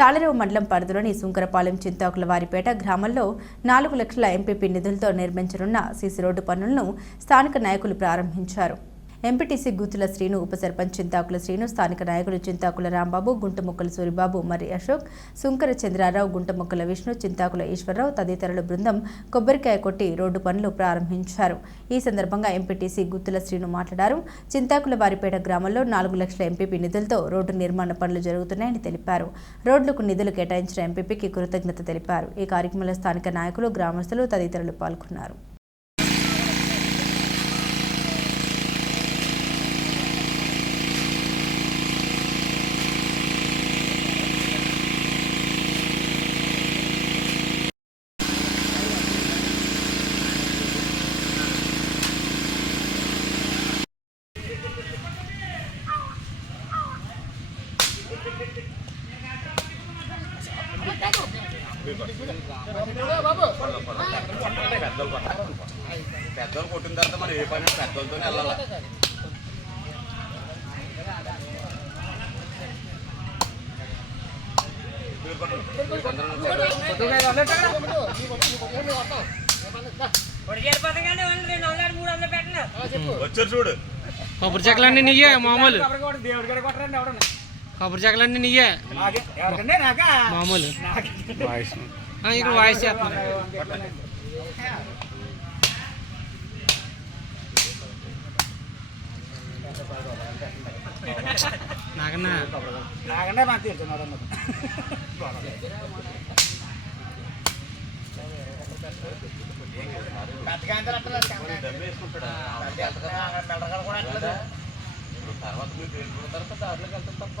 తాళరేవు మండలం పరిధిలోని సుంకరపాలెం చింతాకుల వారిపేట గ్రామంలో నాలుగు లక్షల ఎంపీపీ నిధులతో నిర్మించనున్న సీసీ రోడ్డు పనులను స్థానిక నాయకులు ప్రారంభించారు. ఎంపీటీసీ గుత్తుల శ్రీను ఉప సర్పంచ్ చింతాకుల శ్రీను స్థానిక నాయకులు చింతాకుల రాంబాబు గుంటముక్కల సూరిబాబు మరి అశోక్ సుంకర చంద్రారావు గుంటముక్కల విష్ణు చింతాకుల ఈశ్వరరావు తదితరుల బృందం కొబ్బరికాయ కొట్టి రోడ్డు పనులు ప్రారంభించారు. ఈ సందర్భంగా ఎంపీటీసీ గుత్తుల శ్రీను మాట్లాడారు. చింతాకుల వారిపేట గ్రామంలో నాలుగు లక్షల ఎంపీపీ నిధులతో రోడ్డు నిర్మాణ పనులు జరుగుతున్నాయని తెలిపారు. రోడ్లకు నిధులు కేటాయించిన ఎంపీపీకి కృతజ్ఞత తెలిపారు. ఈ కార్యక్రమంలో స్థానిక నాయకులు గ్రామస్తులు తదితరులు పాల్గొన్నారు. పెద్దలు కొట్టిన తర్వాత మనం ఏ పని పెద్దలతోనే వెళ్ళాలి? వచ్చారు చూడు. కొబ్బరి చెక్కలన్నీ నీయే మామూలు. కొబ్బరి చెక్కలన్నీ నీయే. మామూలు. ఇక్కడ వాయిస్ చేస్తున్నారు నాకన్నా నాకంటే మాకు తెలుసు డబ్బు వేసుకుంటాడా తర్వాత మీరు తర్వాత తప్ప.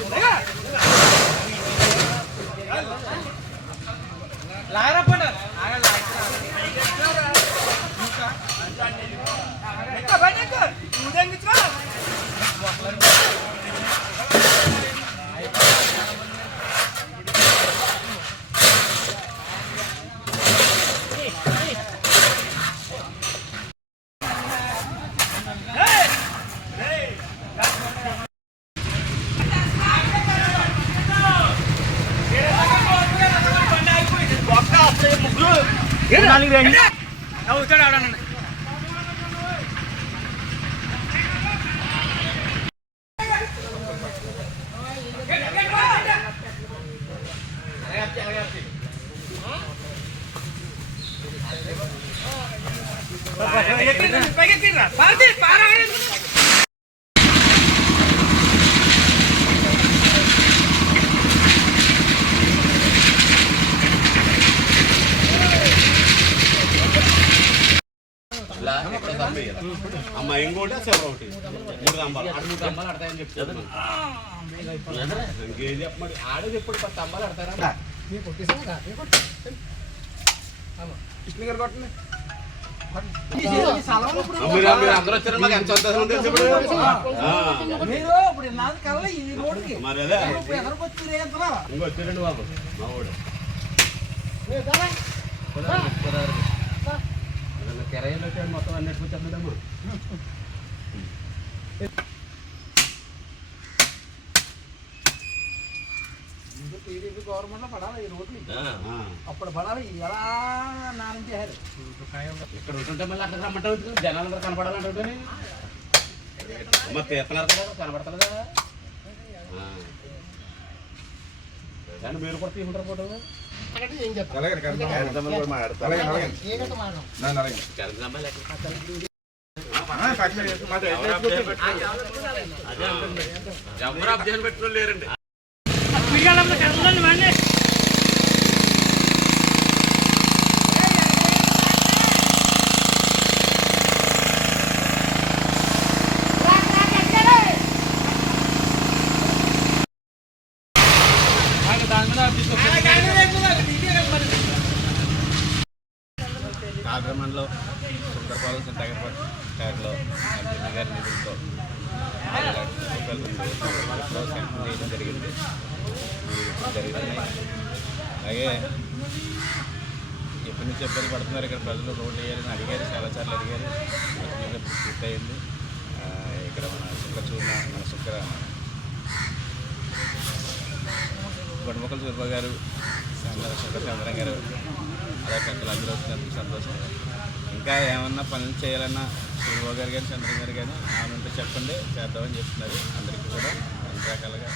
ట్యాంక్ అలాగ వాటర్ ట్యాంక్ ఉంది కూడా ఇంక మరి పది గ్రామ సభలోనే అవుతాడు ఆడనండి ఇలా తప్పేయాలి. అమ్మ ఇంకోటి చివర ఒకటి. మూడు దంబాలు ఆడ మూడు దంబాలు ఆడతాయని చెప్తాను ఇంకేం చెప్పమండి? ఆడే చెప్పుడు పది దంబాలు ఆడతారా తెలుసు ఇప్పుడు ఆ, మీరు అదే. బాబు. మా వాడు కెరయ్యలు వచ్చాడు మొత్తం అన్నిటికి వచ్చేస్తుందమ్మా టీడీపీ గవర్నమెంట్లో పడాలి ఈ రోడ్లు. అప్పుడు పడాలి ఎలా నారం చేశారు? ఇక్కడ ఉంటుంటే మళ్ళీ అక్కడ రమ్మంటే జనాలందరూ కనపడాలంటే తీర్థనారు కదా కనపడతలేదా? ఆ. కానీ మీరు కూడా తీసుకుంటారు ఫోటో ఎవరు అబ్జెక్షన్ పెట్టుకుని ఆక్రమణలో సుందరపాలెం సింతగర్పేటలో ఎంపీ గారి నిధులతో జరిగింది అలాగే ఎప్పటి నుంచి ఇబ్బంది పడుతున్నారు ఇక్కడ ప్రజలు రోడ్లు వేయాలని అడిగారు చాలా సార్లు అడిగారు పూర్తయింది. ఇక్కడ మన శుక్ర చూర్ణ మన శుక్ర గొడవకల సుబ్బ గారు అందరూ శుక్ర చంద్రం గారు అలా పెద్దలు అందరూ వచ్చినందుకు సంతోషం ఇంకా ఏమన్నా పనులు చేయాలన్నా సూర్యబాబు గారు కానీ చంద్రం గారు కానీ ఆమె ఉంటే చెప్పండి చేద్దామని చెప్తున్నారు. అందరికీ కూడా అన్ని రకాలుగా